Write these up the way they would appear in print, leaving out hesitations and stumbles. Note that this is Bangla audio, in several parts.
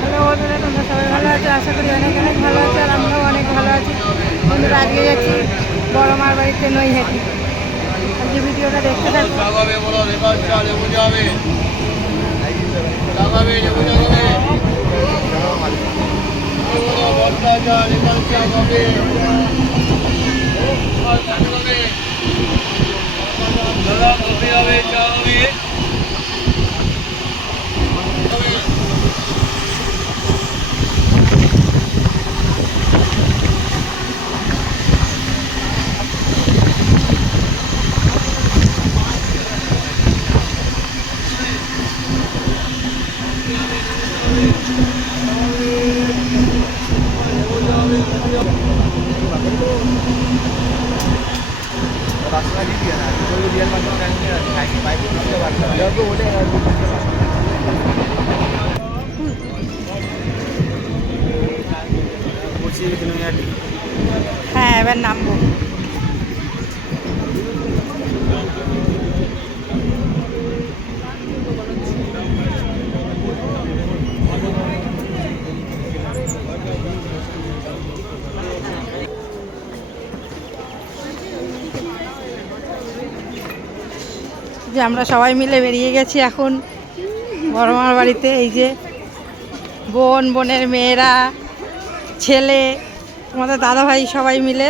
হ্যালো বন্ধুরা, তোমরা সবাই ভালো আছো? আশা করি অনেক অনেক ভালো আছো, আর আমরাও অনেক ভালো আছি। বন্ধুরা, আজকে যাচ্ছি বড় মার বাড়িতে নৈহাটি। আজকে ভিডিওটা দেখতে থাকো। হ্যাঁ, এবার নামবো। যে আমরা সবাই মিলে বেরিয়ে গেছি এখন বড় মার বাড়িতে। এই যে বোনের মেয়েরা, ছেলে, তোমাদের দাদা ভাই সবাই মিলে।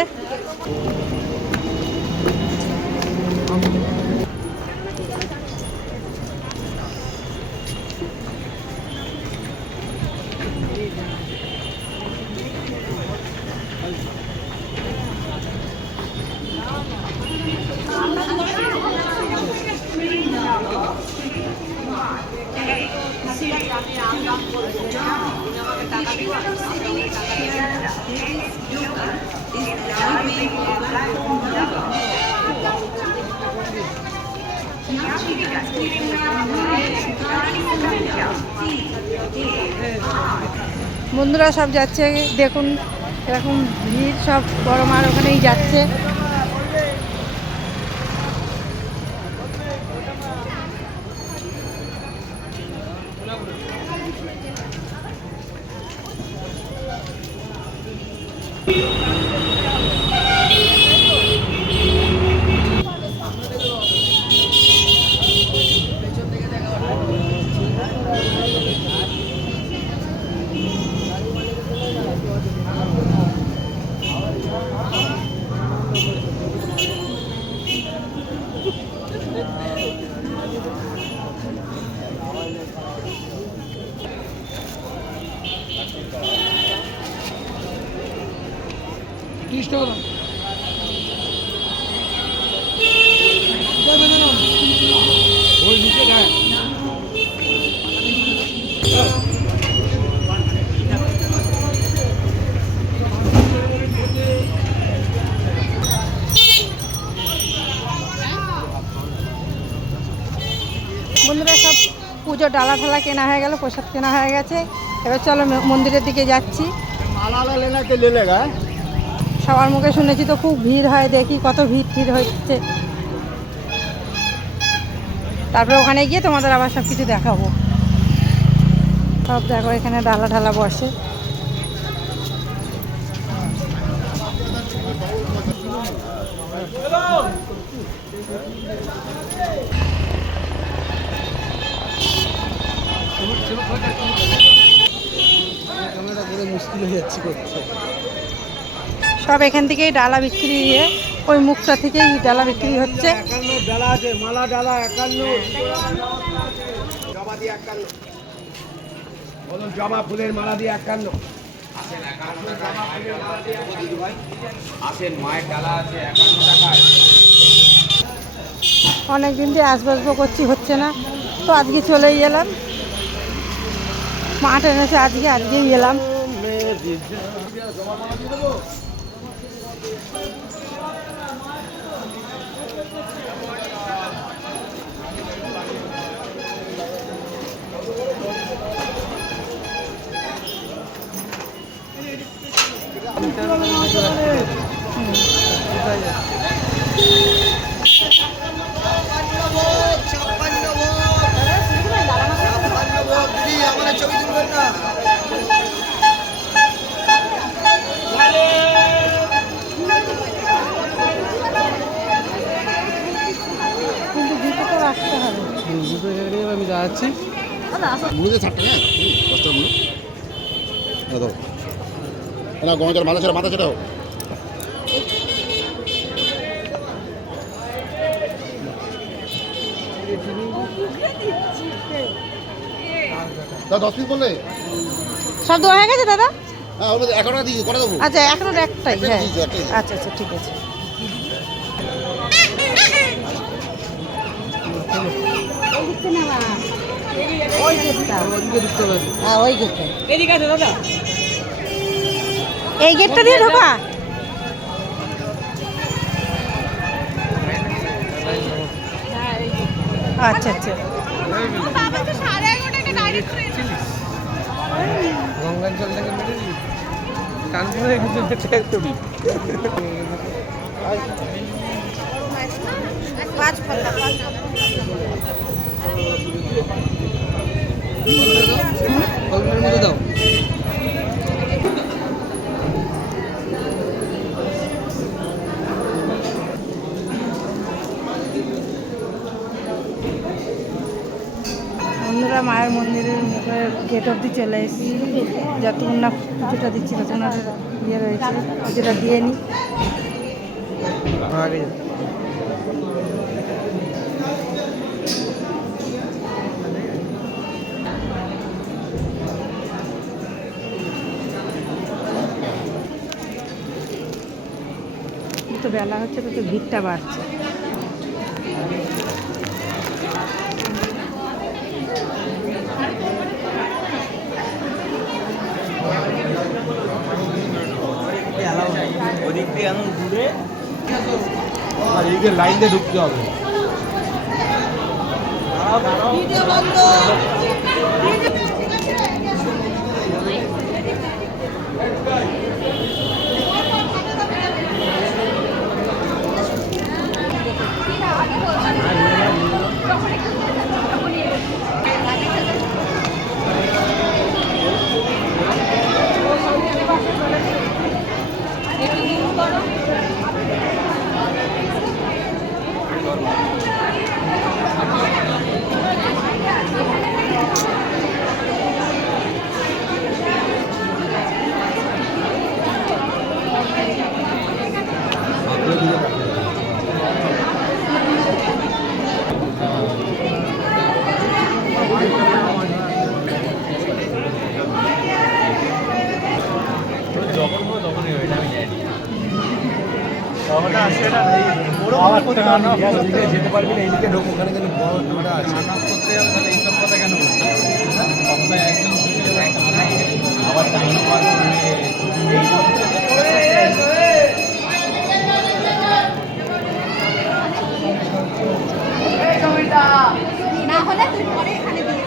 বন্ধুরা সব যাচ্ছে, দেখুন এরকম ভিড়, সব বড় মার ওখানেই যাচ্ছে। বন্ধুরা সব পুজো ডালা ঠালা কেনা হয়ে গেল, প্রসাদ কেনা হয়ে গেছে। এবার চলো মন্দিরের দিকে যাচ্ছি। সবার মুখে শুনেছি তো খুব ভিড় হয়, দেখি কত ভিড় হচ্ছে। তারপরে ওখানে গিয়ে তোমাদের আবার সব কিছু দেখাবো। সব দেখো এখানে ডালা ঢালা বসে। মুশকিল হয়ে যাচ্ছে করতে। সব এখান থেকেই ডালা বিক্রি, ওই মুখটা থেকেই ডালা বিক্রি হচ্ছে। ডালা আছে, মালা ডালা 51, জবা দিয়ে 51, বলুন জবা ফুলের মালা দিয়ে 51। অনেকদিন দিয়ে আসবো করছি, হচ্ছে না, তো আজকে চলেই এলাম। মাঠ এনেছে আজকেই এলাম। আমার ছবি তুলবেন না। আমি যাচ্ছি মুড়িতে 60 টাকা 10 টাকা মুড়ি দাও না গঙ্গাজল মাথা ছেড়ে দাও দাদা 10 পিস বললে সব দেওয়া হয়ে গেছে দাদা? হ্যাঁ ওটা 1 টাকা দিয়ে করে দেবো। আচ্ছা এখনো একটাই, হ্যাঁ আচ্ছা আচ্ছা ঠিক আছে। এই গেটটা দিয়ে ঢোকা? আচ্ছা আচ্ছা গঙ্গার জলটাকে মেরে দিই কানপুরে একটু কলমের মধ্যে দাও। বন্ধুরা মায়ের মন্দিরের মুখের গেট অব্দি চলে এসেছি। যতক্ষণ না পুজোটা দিচ্ছি ততক্ষণ আর ইয়ে রয়েছে, পুজোটা দিয়ে নিই। তো বেলা হচ্ছে তো ভিড়টা বাড়ছে। আর এই যে লাইন দিয়ে ঢুকতে হবে। যেতে পারবি না, এইদিকে ঢোক, ওখানে কিন্তু বড় আছে করতে হবে। তাহলে এইসব কথা কেন আবার না হলে তুই পরে এখানে দিয়ে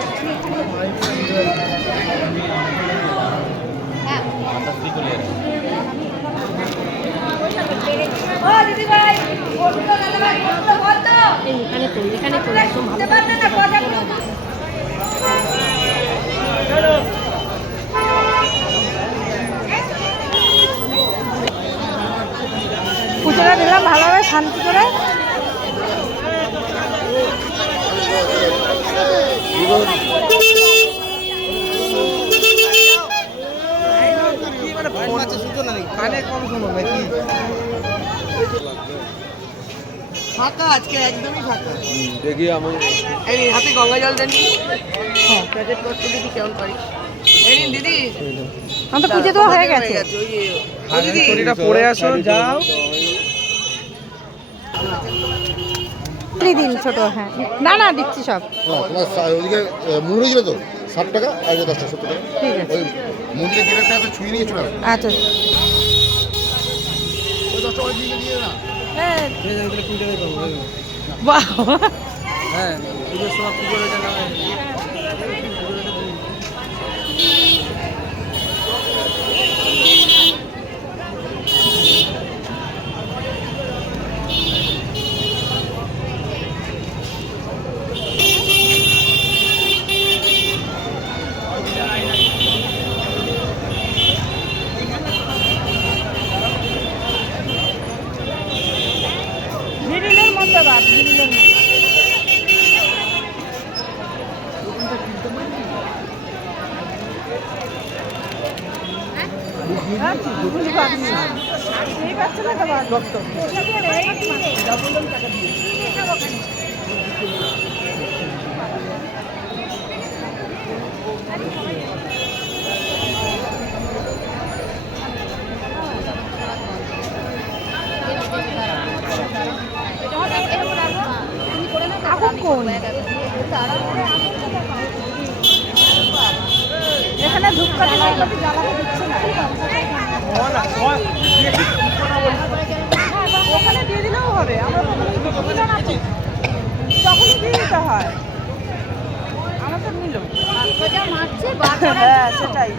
পুজোটা দিলাম ভালোভাবে শান্তি করে। ফাঁকা আজকে, একদমই ফাঁকা। দেখি আমি এই হাতে গঙ্গা জলটা নিই, প্যাকেট করতে দেখি কেমন পারি। এই নিন দিদি, আমার তো পুজো দেওয়া হয়ে গেছে। ওই দিদি শরীরটা পড়ে আসো, যাও। দিন ছোট, হ্যাঁ না না দিচ্ছি সব। তোমার ওইদিকে মুড়ি গেলে তো 60 টাকা আর 10 টাকা 70 টাকা। ঠিক আছে ওই মুড়িতে গেলে একটা ছুঁয়ে নিয়ে চলে আসবে। আচ্ছা ওই 10 টাকা দিয়ে না। হ্যাঁ পাবো। বাহ, হ্যাঁ পুজোর সময় পুজোর এটা না গ্রিলের মধ্যে বাদ, গ্রিলের মধ্যে। বুঝলি পাচ্ছি ঠিক আছে না তো এখন কোন এখানে ধূপকাঠি লাইটবাতি জ্বালাতে দিচ্ছে না ওখানে দিয়ে দিলেও হবে আমরা তখনই দিয়ে দিতে হয় আমার তো নিল হ্যাঁ সেটাই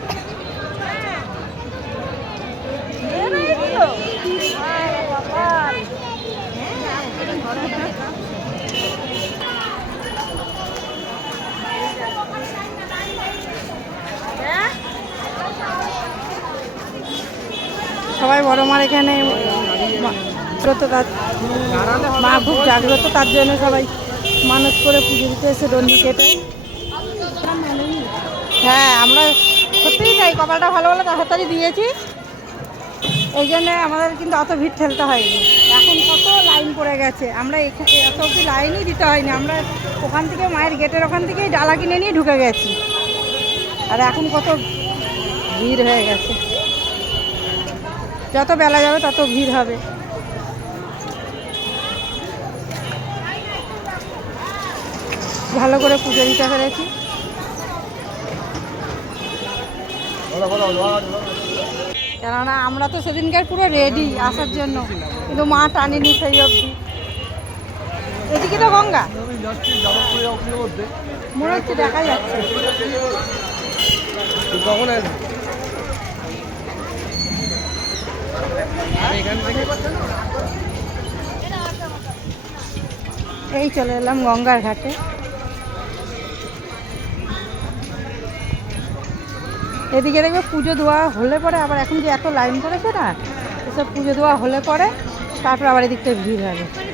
সবাই বড় মার এখানে মা খুব জাগ্রত তার জন্য সবাই মানত করে পুজো দিতে এসে দণ্ডি কেটে হ্যাঁ আমরা সত্যিই তাই কপালটা ভালো ভালো তাড়াতাড়ি দিয়েছি এই জন্যে আমাদের কিন্তু অত ভিড় ঠেলতে হয়নি এখন কত লাইন পড়ে গেছে আমরা এখানে এত অব্দি লাইনই দিতে হয়নি আমরা ওখান থেকে মায়ের গেটের ওখান থেকেই ডালা কিনে নিয়ে ঢুকে গেছি আর এখন কত ভিড় হয়ে গেছে যত বেলা যাবে তত ভিড় হবে ভালো করে পুজো দিতে পেরেছি কেননা আমরা তো সেদিনকার পুরো রেডি আসার জন্য কিন্তু মা টানিনি সেই অবধি এদিকে তো গঙ্গা মনে হচ্ছে দেখা যাচ্ছে এই চলে এলাম গঙ্গার ঘাটে এদিকে দেখবে পুজো দেওয়া হলে পরে আবার এখন যে এত লাইন পড়েছে না এসব পুজো দেওয়া হলে পরে তারপর আবার এদিকটা ভিড় হবে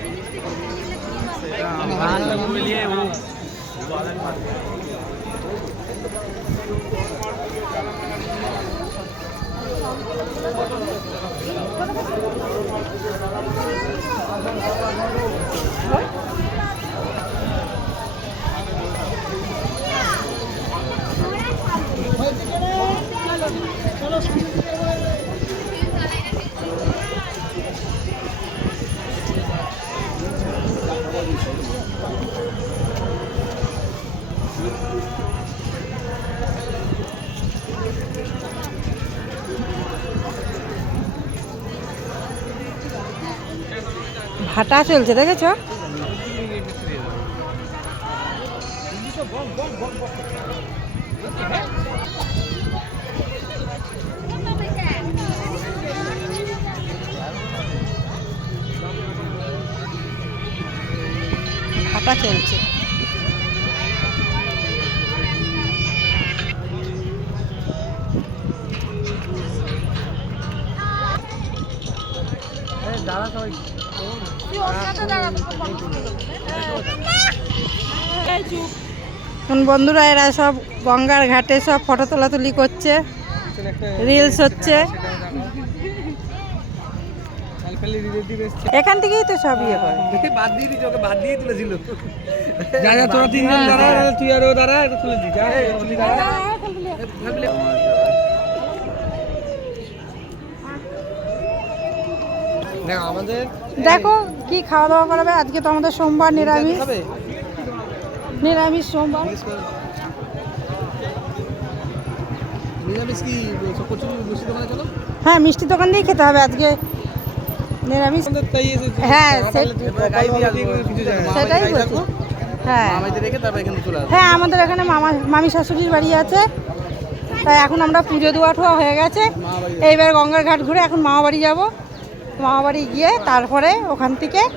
ভাটা চলছে দেখেছো ভাটা চলছে দাঁড়া সবাই বন্ধুরা এরা সব গঙ্গার ঘাটে সব ফটো তোলাতুলি করছে রিলস হচ্ছে এখান থেকেই তো সব ইয়ে করে বাদ দিয়ে দিচ্ছি ওকে বাদ দিয়ে তুলেছিল যা যা তোরা তিনজন দাঁড়া তুই আর ও দাঁড়া এটা তুলে দি যা আমাদের দেখো কি খাওয়া দাওয়া করাবে আজকে তো আমাদের সোমবার নিরামিষ নিরামিষ সোমবার নিরামিষ কি কচুরি মিষ্টি দোকানে চলো হ্যাঁ মিষ্টি দোকান দিয়েই খেতে হবে আজকে নিরামিষ হ্যাঁ সেটাই বলছি হ্যাঁ হ্যাঁ আমাদের এখানে মামি শাশুড়ির বাড়ি আছে তাই এখন আমরা পুজো দেওয়া ঠোয়া হয়ে গেছে এইবার গঙ্গার ঘাট ঘুরে এখন মামা বাড়ি যাবো মামা বাড়ি গিয়ে তারপরে ওখান থেকে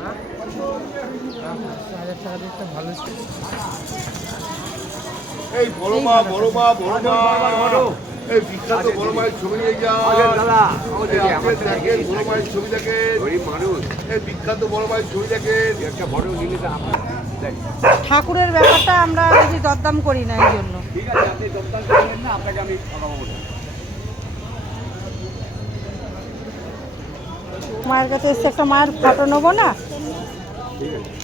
এই বড় মা এই বিখ্যাত বড় মায়ের ছবি নিয়ে যান দেখেন বড় মায়ের ছবি দেখেন মানুষ এই বিখ্যাত বড় মায়ের ছবি দেখেন একটা বড় নিলে ঠাকুরের ব্যাপারটা আমরা বেশি দরদাম করি না এই জন্য ঠিক আছে আপনি দরদাম করবেন না আপনাকে আমি খাওয়াবো না মায়ের কাছে এসে একটা মায়ের ফটো নেবো না? ঠিক আছে